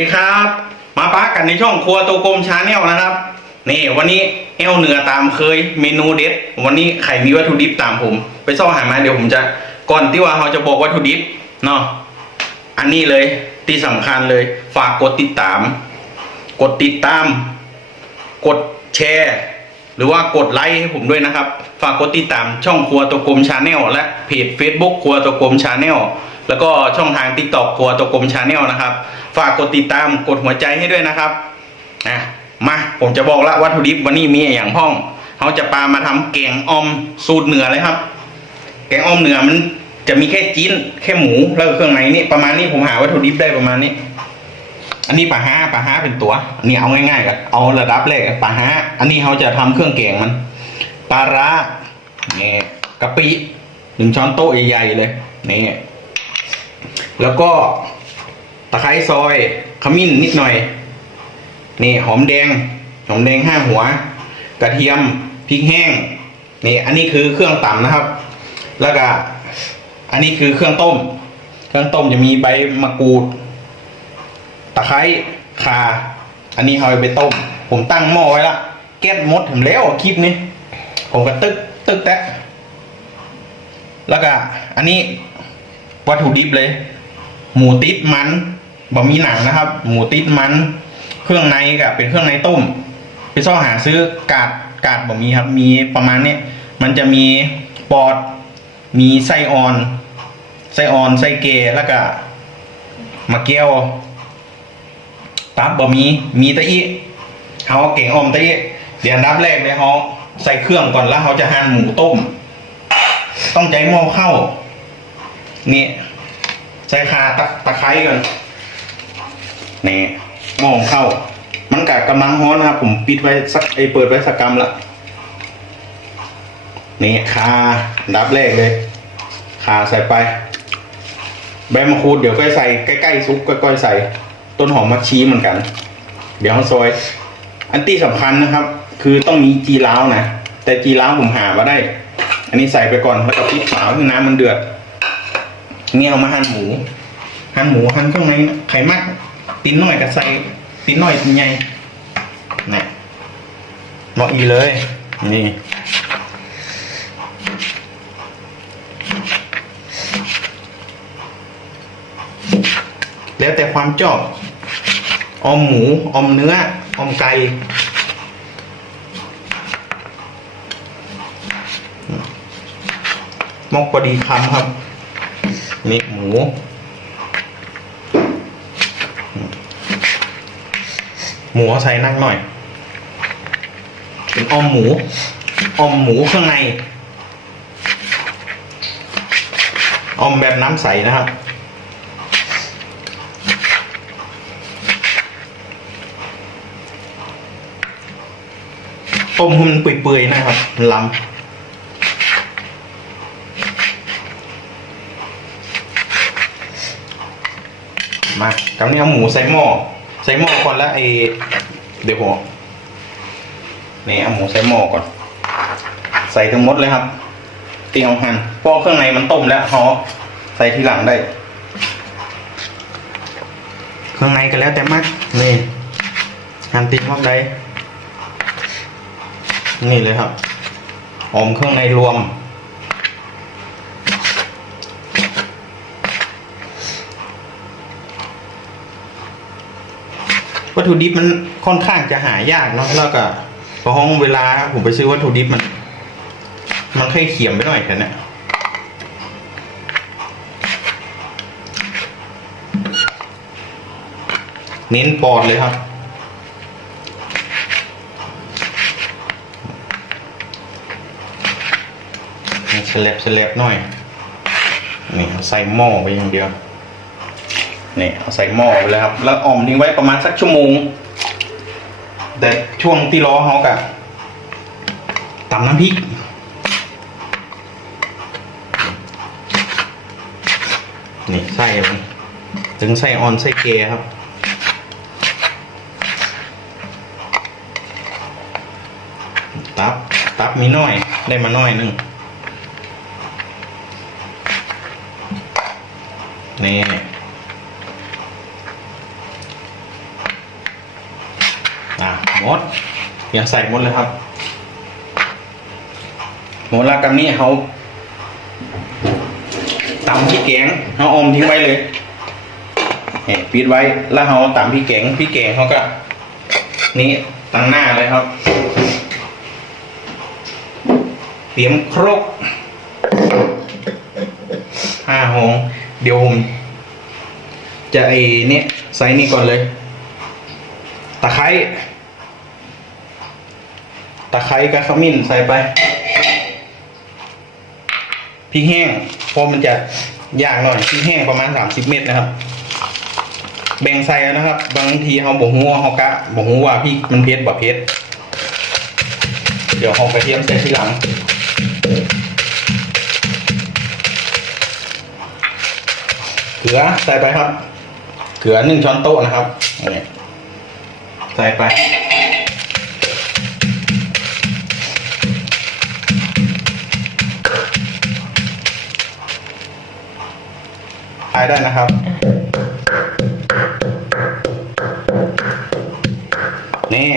สวัสดีครับ มาปะกันในช่องครัวตัวกลมชาแนลนะครับ นี่วันนี้เอลเหนือตามเคยเมนูเด็ด วันนี้ใครมีวัตถุดิบตามผม ไปซ่อหามาเดี๋ยวผมจะก่อนที่ว่าเราจะบอกวัตถุดิบเนาะอันนี้เลยที่สำคัญเลยฝากกดติดตาม กดติดตาม กดแชร์ หรือว่ากดไลค์ให้ผมด้วยนะครับ ฝากกดติดตามช่องครัวตัวกลมชาแนลและเพจ Facebook ครัวตัวกลมชาแนล แล้วก็ช่องทาง t ิ k t o k ครัวตกลมชาแนลนะครับ ฝากกดติดตามกดหัวใจให้ด้วยนะครับอะมาผมจะบอกละวัตถุดิบวันนี้มีอย่างพ้องเขาจะปามาทำแกงออมสูตรเหนือเลยครับ แกงออมเหนือมันจะมีแค่จิ้นแค่หมูแล้วก็เครื่องในนี่ประมาณนี้ผมหาวัตถุดิบได้ประมาณนี้ อันนี้ปลาห้าปลาห้าเป็นตัวอันนี้เอาง่ายๆกันเอาระดับแรกปลาห้าอันนี้เขาจะทำเครื่องแกงมันปลาร้านี่กะปิหนึ่งช้อนโต๊ะใหญ่ๆเลยนี่ แล้วก็ตะไคร้ซอยขมิ้นนิดหน่อย นี่หอมแดง หอมแดงห้าหัว กระเทียมพริกแห้ง นี่อันนี้คือเครื่องต่ำนะครับ แล้วก็อันนี้คือเครื่องต้ม เครื่องต้มจะมีใบมะกรูด ตะไคร้ข่า อันนี้เอาไปต้ม ผมตั้งหม้อไว้ละ แก๊สมดถึงแล้วคลิปนี้ ผมก็ตึกตึกแตะแล้วก็อันนี้ วัตถุดิบเลย หมูติดมันบะหมี่หนังนะครับ หมูติดมัน เครื่องในกับเป็นเครื่องในต้ม ไปซ่อหาซื้อกาดกาดบะหมี่ครับ มีประมาณเนี้ยมันจะมีปอด มีไส้อ่อนไส้อ่อนไส้เกแล้วก็มะเกียวตับบะมีมีตะอีเขาเก่งอมตะอีเดี๋ยวนดับแรกเลยเขาใส่เครื่องก่อนแล้วเขาจะหั่นหมูต้ม ต้องใจหม้อเข้า นี่ใส่คาตะตะไคร้ก่อนนี่หม้อเข้า มันกะกำลังฮ้อนนะครับ ผมปิดไว้สักไอเปิดไว้สักกรรมละนี่คาดับแรกเลยคาใส่ไป ใบมะกรูดเดี๋ยวก็ใส่ใกล้ๆซุปก็ค่อยๆใส่ ต้นหอมมักชีเหมือนกัน เดี๋ยวเขาซอย อันที่สำคัญนะครับ คือต้องมีจีร้าวนะแต่จีร้าวผมหามาได้ อันนี้ใส่ไปก่อนแล้วก็พริกขาวคือน้ำมันเดือด เนี่ยเอามาหั่นหมู หั่นหมูหั่นข้างในไขมักตีนหน่อยก็ใส่ตีนหน่อยตีนใหญ่นี่เหมาะอีเลย นี่แล้วแต่ความชอบอมหมูอมเนื้อออมไก่มกพอดีคำครับ นี่หมูหมูเอาใส่นักหน่อยเป็นออมหมูออมหมูเครื่องในออมแบบน้ำใสนะครับต้มห้มันเปื่อยๆนะครับล้ำ มากับนี้เอาหมูใส่หม้อใส่หม้อก่อนแล้วไอเดี๋ยวผมนี่เอาหมูใส่หม้อก่อน ใส่ทั้งหมดเลยครับตีเอาหั่นพราะเครื่องในมันต้มแล้วเขาใส่ทีหลังได้ เครื่องในก็แล้วแต่มากนี่หั่นตีมอกได้นี่เลยครับหอมเครื่องในรวม วัตถุดิบมันค่อนข้างจะหายากเนาะแล้วก็พอห้องเวลาผมไปซื้อวัตถุดิบมัน มันค่อยเขียมไปหน่อยแค่นั้เน้นปอดเลยครับ สลับสลับหน่อย นี่ใส่หม้อไปอย่างเดียว นี่เอาใส่หม้อไปเลยครับ แล้วอ่อมทิ้งไว้ประมาณสักชั่วโมง แต่ช่วงที่รอเขากะตำน้ำพริกนี่ไส้มันถึงไส้ออนไส้เกครับตับตับมีน้อยได้มาน้อยนึงนี่ มด อย่าใส่หมดเลยครับ หมดล้วกันนี้เขาตำพริกแกงเขาอมทิ้งไว้เลยเปิดไว้ แล้วเขาตำพริกแกงพริกแกงเขาก็ นี่ตั้งหน้าเลยครับ เตรียมครกห้าหงเดี๋ยวผมจะไอ้นี่ใส่นี่ก่อนเลย ตะไคร้ ตะไคร้กับขมิ้นใส่ไปพริกแห้งเพราะมันจะยากหน่อยพริกแห้งประมาณสามสิบเม็ดนะครับ แบ่งใส่นะครับ บางทีเขาบอกหัวเขากะบอกหัวว่าพริกมันเผ็ดบ่เผ็ดเดี๋ยวหอมกระเทียมใส่ทีหลังเกลือใส่ไปครับ เกลือหนึ่งช้อนโต๊ะนะครับนี่ใส่ไป ใช้ได้นะครับ นี่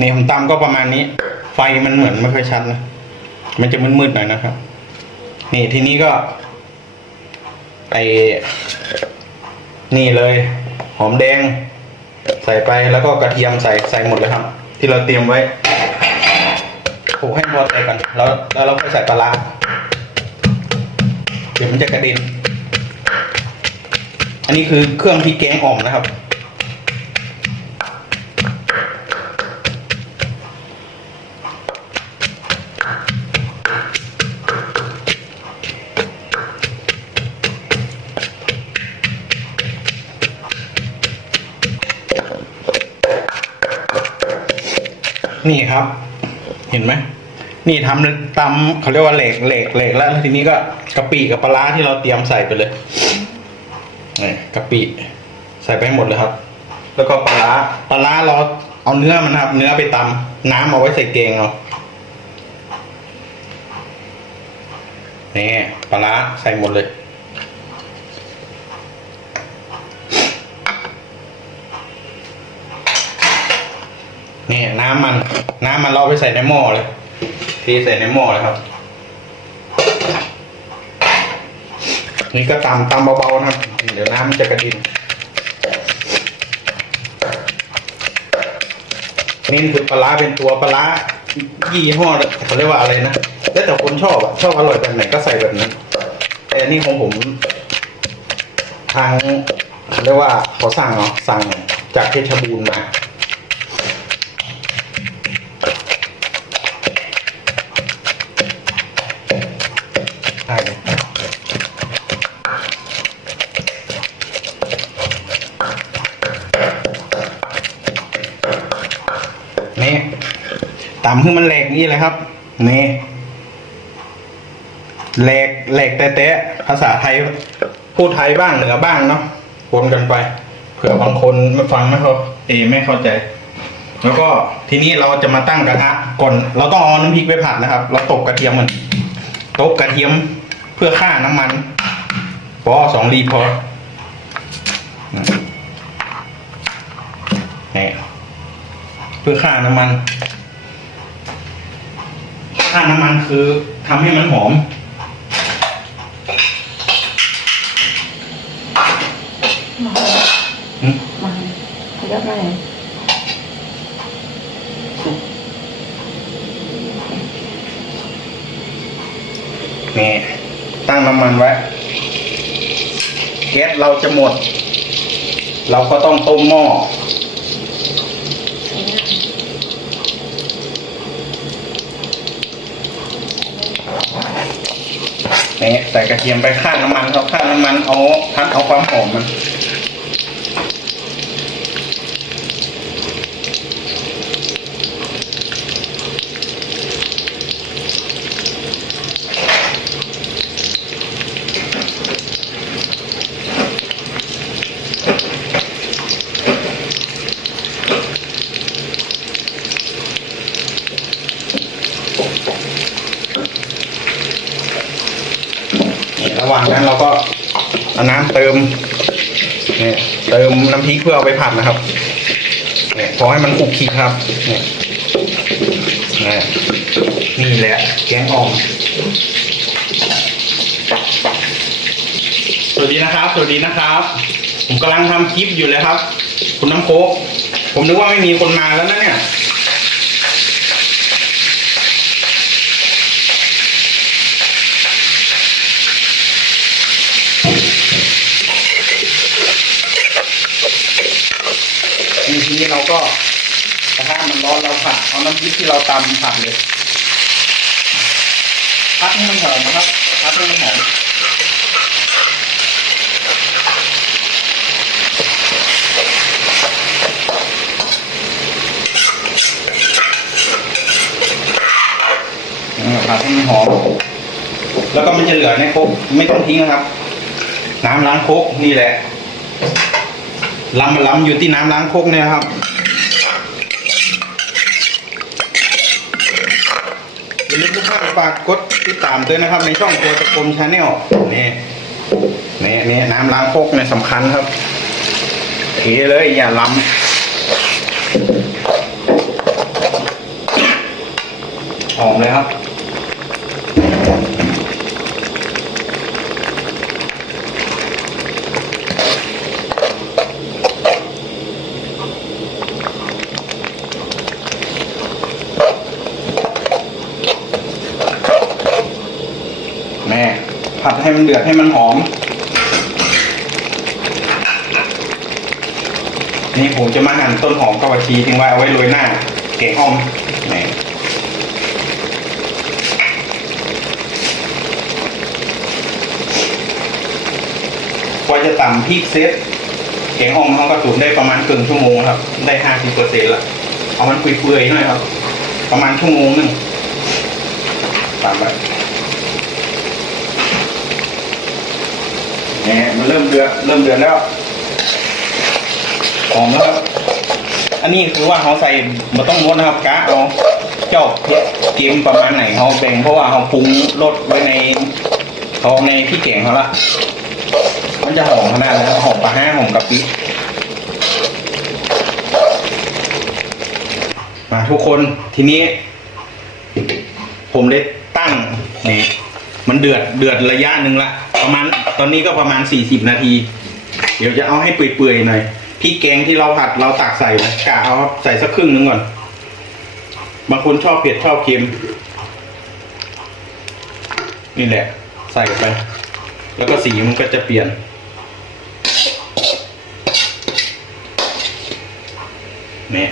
นี่ผมตำก็ประมาณนี้ ไฟมันเหมือนไม่ค่อยชัดนะ มันจะมืดๆหน่อยนะครับ นี่ทีนี้ก็ไอนี่เลย หอมแดง ใส่ไปแล้วก็กระเทียมใส่ใส่หมดเลยครับ ที่เราเตรียมไว้โขลกให้พอใส่กัน แล้วแล้วเราค่อยใส่ปลาร้าเดี๋ยวมันจะกระเด็น อันนี้คือเครื่องพริกแกงอ่อมนะครับ นี่ครับ เห็นไหมนี่ทำตำเขาเรียกว่าเหล็กเหล็กเหล็กแล้วทีนี้ก็กะปิกับปลาร้าที่เราเตรียมใส่ไปเลย นี่กะปิใส่ไปให้หมดเลยครับ แล้วก็ปลาร้าปลาร้าเราเอาเนื้อมันนะครับ เนื้อไปตำน้ำเอาไว้ใส่เกงเอานี่ปลาร้าใส่หมดเลย นี่น้ำมัน น้ำมันเราไปใส่ในหม้อเลยเทใส่ในหม้อเลยครับ นี่ก็ตำตำเบาๆนะครับ เดี๋ยวน้ำมันจะกระดินนี่คือปลาร้าเป็นตัวปลาร้ายี่ห้อเขาเรียกว่าอะไรนะแล้วแต่คนชอบอะชอบอร่อยแบบไหนก็ใส่แบบนั้น แต่นนี่ของผม ทางเขาเรียกว่าเขาสั่งเนาะสั่งจากเพชรบูรณ์มา ตำให้มันแหลกนี่เลยครับนี่แหลกแหลกแต่แต่ภาษาไทยพูดไทยบ้างเหนือบ้างเนาะปนกันไป เผื่อบางคนไม่ฟังไม่เข้าเอไม่เข้าใจ แล้วก็ทีนี้เราจะมาตั้งกระทะก่อนเราต้องเอาน้ำพริกไปผัดนะครับ เราตบกระเทียมมันตบกระเทียมเพื่อฆ่าน้ำมันพอสองลีพอนี่เพื่อฆ่าน้ำมัน ฆ่าน้ำมันคือทำให้มันหอมอืมมันขยับมาไหนนี่ตั้งน้ำมันไว้ แก๊สเราจะหมด เราก็ต้องต้มหม้อ นี่ใส่กระเทียมไปข้างน้ำมันครับข้างน้ำมันเอาพัดเอาความหอมมันระหว่างนั้นเราก็ เพื่อเอาไปผัดนะครับเนี่ยขอให้มันคุกคีครับเนี่ยนี่นี่แหละแกงอ่อมสวัสดีนะครับ สวัสดีนะครับ ผมกำลังทำคลิปอยู่เลยครับ คุณน้ำโคกผมนึกว่าไม่มีคนมาแล้วนะเนี่ย ทีนี้เราก็กระทะมันร้อนเราผัดเอาน้ำพริกที่เราตำผัดเลยพัดให้มันหอมนะครับพัดให้มันหอมผัดให้มันหอม แล้วก็มันจะเหลือในโคกไม่ต้องทิ้งนะครับ น้ำล้างโคกนี่แหละ ล้ำมันล้ำอยู่ที่น้ำล้างโคกเนี่ยครับ อย่าลืมทุกท่านฝากกดติดตามด้วยนะครับ ในช่องตัวตะกรมชาแนลนี่นี่นี่น้ำล้างโคกเนี่ยสำคัญครับเทเลยอย่าล้ำหอมเลยครับ แม่ผัดให้ มันเดือดให้มันหอม นี่ผมจะมาหั่นต้นหอมกับผักชีทิ้งไว้เอาไว้โรยหน้า เก๋หอมนี่กว่าจะต่ำพริกเซตเก๋หอมเขาก็ตุ๋นได้ประมาณครึ่งชั่วโมงครับ ได้ห้าสิบเปอร์เซ็นต์ละเอามันเปื่อยๆหน่อยครับ ประมาณชั่วโมงหนึงตามไป นี่ยมันเริ่มเดือดเริ่มเดือดแล้วหอมแล้วครับอันนี้คือว่าเขาใส่มาต้องลดนะครับกะเอาเจ้าเกมประมาณไหนเขาแบ่งเพราะว่าเขาปรุงรสไว้ในเขาในพี่เก่งเขาละมันจะหอมขนาดนั้นหอมปลาห้าหอมกะปิมาทุกคนทีนี้ ผมได้ตั้งนี่ มันเดือดเดือดระยะหนึ่งละ ประมาณตอนนี้ก็ประมาณสี่สิบนาที เดี๋ยวจะเอาให้เปื่อยๆหน่อยพริกแกงที่เราผัดเราตักใส่นะกะเอาใส่สักครึ่งหนึงก่อน บางคนชอบเผ็ดชอบเค็ม นี่แหละ ใส่ไป แล้วก็สีมันก็จะเปลี่ยนเนี่ย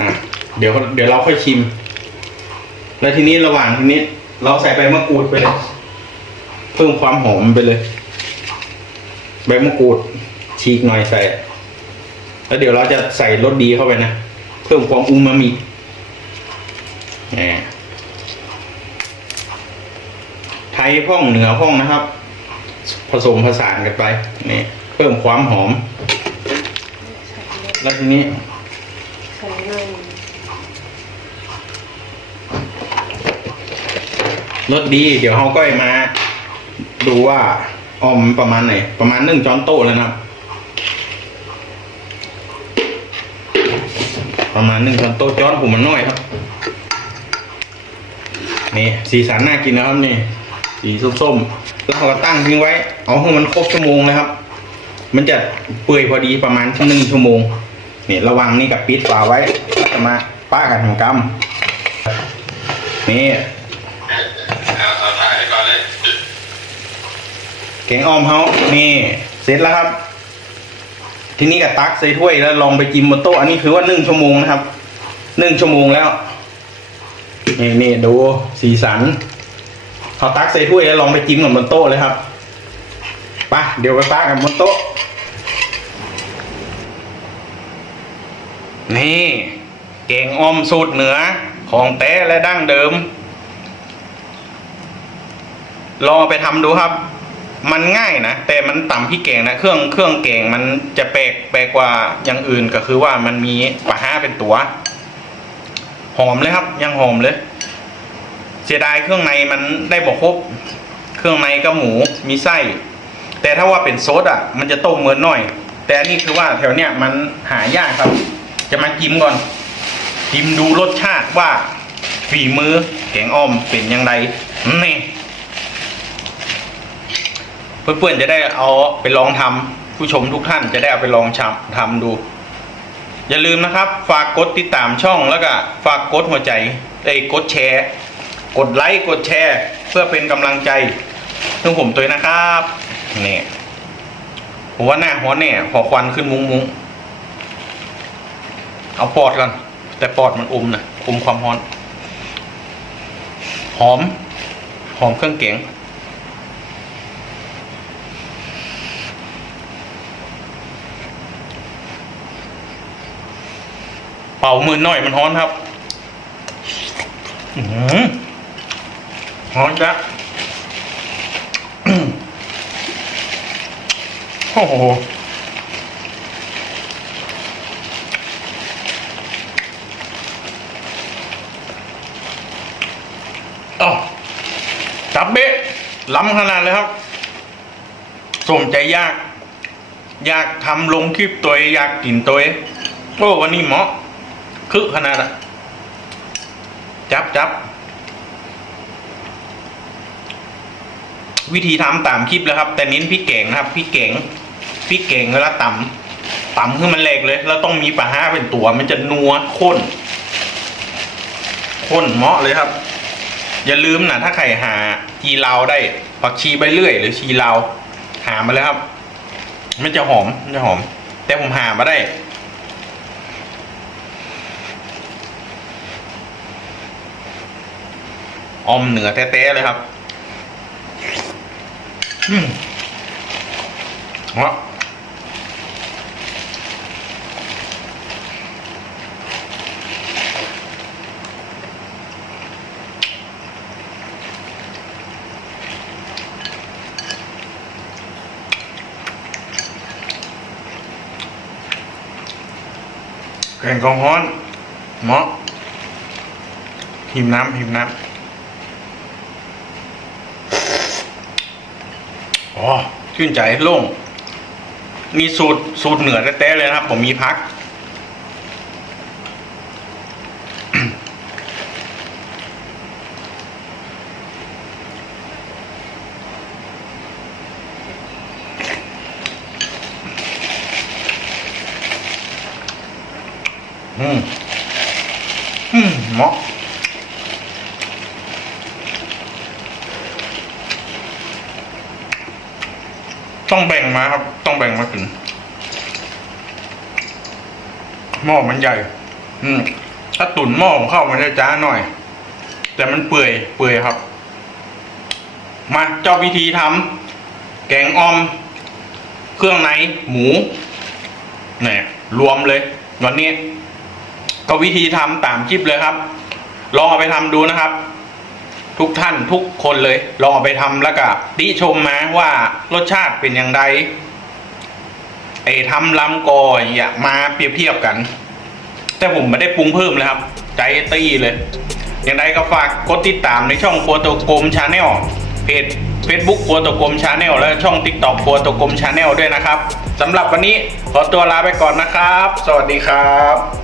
อะเดี๋ยวเดี๋ยวเราค่อยชิม แล้วทีนี้ระหว่างทีนี้ เราใส่ใบมะกรูดไปเลยเพิ่มความหอมไปเลย ใบมะกรูดฉีกหน่อยใส่ แล้วเดี๋ยวเราจะใส่รสดีเข้าไปนะ เพิ่มความอูมามิแหมไทยพ่องเหนือพ่องนะครับ ผสมผสานกันไปนี่เพิ่มความหอม แล้วทีนี้ ใส่เลย รสดี เดี๋ยวเขาก็มา ดูว่าออมประมาณไหน ประมาณหนึ่งช้อนโต๊ะแล้วนะครับประมาณหนึ่งช้อนโต๊ะช้อนผมมันน้อยครับ นี่สีสันน่ากินนะครับนี่ สีส้มๆแล้วเขาก็ตั้งทิ้งไว้ เอาให้มันครบชั่วโมงเลยครับ มันจะเปื่อยพอดีประมาณหนึ่งชั่วโมงนี่ระวังนี่กับปิดฝาไว้จะมาป้ากันทำกรรมนี่ เอาเอาถ่ายให้ก่อนเลย แกงอ้อมเฮานี่เสร็จแล้วครับ ทีนี้ก็ตักใส่ถ้วยแล้วลองไปจิ้มบนโต๊ะอันนี้คือว่านึ่งชั่วโมงนะครับนึ่งชั่วโมงแล้วนี่นี่ดูสีสันเขาตักใส่ถ้วยแล้วลองไปจิ้มกับบนโต๊ะเลยครับไปเดี๋ยวไปป้ากันบนโต๊ะนี่แกงออมสูตรเหนือของแต้และดั้งเดิม ลองไปทำดูครับ มันง่ายนะ แต่มันต่ำพี่แกงนะเครื่องเครื่องแกงมันจะแปลกแปลกกว่าอย่างอื่นก็คือว่ามันมีปลาห้าเป็นตัว หอมเลยครับ ยังหอมเลย เสียดายเครื่องในมันได้บอกครบเครื่องในก็หมูมีไส้ แต่ถ้าว่าเป็นโซดอะ มันจะต้มเหมือนหน่อย แต่นนี่คือว่าแถวเนี้ยมันหายากครับ จะมาจิ้มก่อนจิ้มดูรสชาติว่าฝีมือแกงอ้อมเป็นยังไงนี่ เพื่อนๆจะได้เอาไปลองทำผู้ชมทุกท่านจะได้เอาไปลองชำทำดู อย่าลืมนะครับ ฝากกดติดตามช่องแล้วก็ฝากกดหัวใจเอ้กดแชร์ กดไลค์กดแชร์ เพื่อเป็นกำลังใจให้ผมตัวนะครับนี่หัวหน้าหัวแน่หัวควันขึ้นมุ้งมุ้งเอาปอดก่อนแต่ปอดมันอมนะอมความร้อน หอม หอมเครื่องแกง เป่ามือหน่อยมันฮ้อนครับอือหือฮ้อนจ้ะโอ้โหอ้าจับเบะล้ำขนาดเลยครับสมใจยาก อยากทำลงคลิปตัวเองอยากกินตัวเองโอ้วันนี้เหมาะ คือขนาดอะจับจับวิธีทำตามคลิปแล้วครับ แต่เน้นพริกแกงนะครับพริกแกงพริกแกงเวลาตำตำขึ้นมันแหลกเลยแล้วต้องมีปลาห้าเป็นตัว มันจะนัวข้นข้นเหมาะเลยครับ อย่าลืมนะถ้าใครหาชีลาวได้ผักชีใบเลื่อย หรือชีลาวหามาเลยครับ มันจะหอมมันจะหอม แต่ผมหามาได้ อมเหนือแท้ๆเลยครับอืมเหมาะแกงกองฮ้อนเหมาะหิมน้ำหิมน้ำ อ๋อชื่นใจโล่ง มีสูตรสูตรเหนือแท้เลยนะครับ ผมมีพัก อืม อืมเหมาะ ต้องแบ่งมาครับ ต้องแบ่งมากินหม้อมันใหญ่ อืม ถ้าตุ๋นหม้อของข้าวมันจะจ้าหน่อย แต่มันเปื่อย เปื่อยครับ มาเจ้าวิธีทำแกงออม เครื่องในหมูเนี่ยรวมเลย วันนี้ ก็วิธีทำตามคลิปเลยครับ ลองเอาไปทำดูนะครับ ทุกท่านทุกคนเลย ลองเอาไปทำแล้วก็ติชมมาว่ารสชาติเป็นอย่างไรไอ้ทำลำกออย่ามาเปรียบเทียบกัน แต่ผมไม่ได้ปรุงเพิ่มเลยครับ ใจตี้เลย อย่างไรก็ฝากกดติดตามในช่องครัวตัวกลมชาแนลเพจ Facebook ครัวตัวกลมชาแนลและช่อง TikTok ครัวตัวกลมชาแนลด้วยนะครับสำหรับวันนี้ขอตัวลาไปก่อนนะครับ สวัสดีครับ